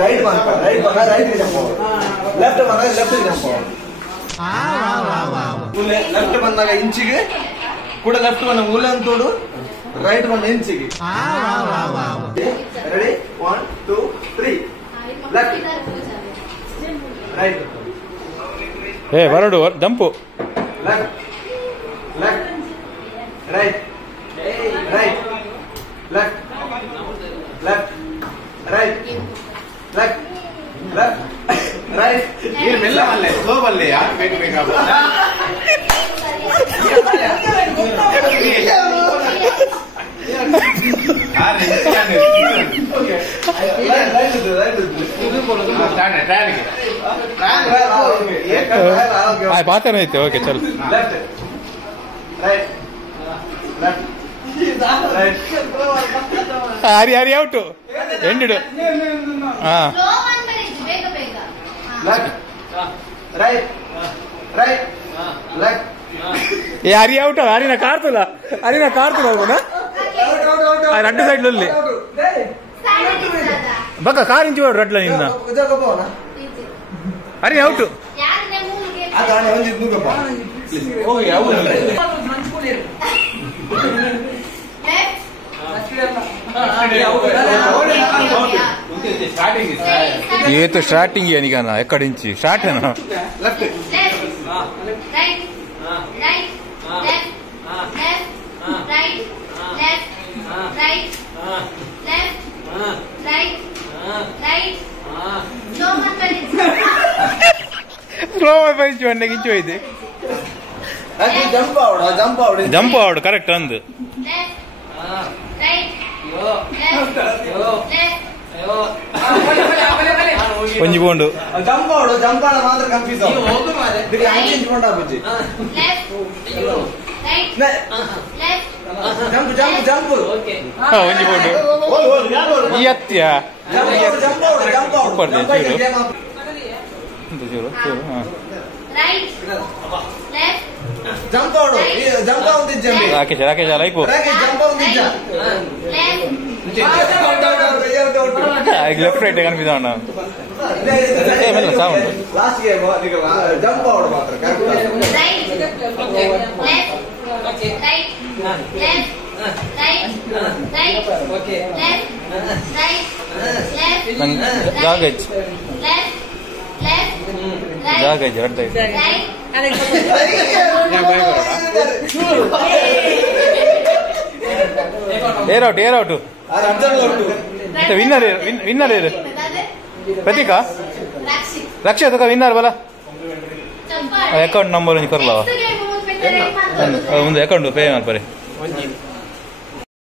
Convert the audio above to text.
right बंदा right की jump left बंदा लेफ्ट की जंप लेफ्ट बंदा इंचिಗೆ ಕೂಡ ಲೆಫ್ಟ್ ಬನ್ನ ಮೂಲೆ ಅಂತೋಡು ರೈಟ್ ಬನ್ನ ಇಂಚಿಗೆ ರೆಡಿ 1 2 3 ಲೆಫ್ಟ್ ರೈಟ್ ಏ ಬರಡು jump left left right right left left right left left right ये ಮೆಲ್ಲ ಮಲ್ಲೆ ಸ್ಲೋ ಬಲ್ಲೆ ಯಾರು ಬೇಕು बात नहीं थी ओके चल हरी हरी आउट एंडेड हां राइट राइट लेफ्ट ये हरी आउट हरी ना कारतुला ना రెండు సైడ్ లొల్లి బక్క కారించి వాడు రడ్ల నిన్న అరే అవుట్ ये तो स्टार्टिंग है नहीं कहना ఎక్కడి నుంచి స్టార్ట్ है ना left right right left left right left right left right right slow में पैसे जोड़ने की चाहिए जंप आउट करेक्ट अंद కొంచెం పోండు జంప్ ఆడు జంప్ ఆడ మాత్రం కన్ఫ్యూజ్ అవ్వు ಹೋಗು ಮಾರೆ ಇದಕ್ಕೆ ಹಂಗೆ ಇಂಟ್ಕೊಂಡ ಬುಜ್ಜಿ ಜಂಪ್ ಜಂಪ್ ಜಂಪ್ ಓಕೆ కొంచెం పోండు ఈ అత్య జంప్ ఆడు చూడు రైట్ లెఫ్ట్ జంప్ ఆడు జంప్ అవుతుంది జంప్ రాకేష్ అలా అయిపో రాకేష్ జంప్ అవుతుంది లెఫ్ట్ రైట్ కనిపిస్తా ఉన్నా సౌండ్ లాస్ట్ గేమ్ జంప్ ఆడు మాత్రం right left right left right right okay left right left జాగేజ్ లెఫ్ట్ లెఫ్ట్ జాగేజ్ రైట్ రైట్ ಏರ್ ಔಟ್ ವಿನ್ನರ್ ಪ್ರತೀಕ ರಕ್ಷೆ ತಕ ವಿನ್ನರ್ ಬಲ ಅಕೌಂಟ್ ನಂಬರ್ ಕರ್ಲವ ಮುಂದೆ ಅಕೌಂಟ್ ಪೇ ಮಾಡ್ಬರಿ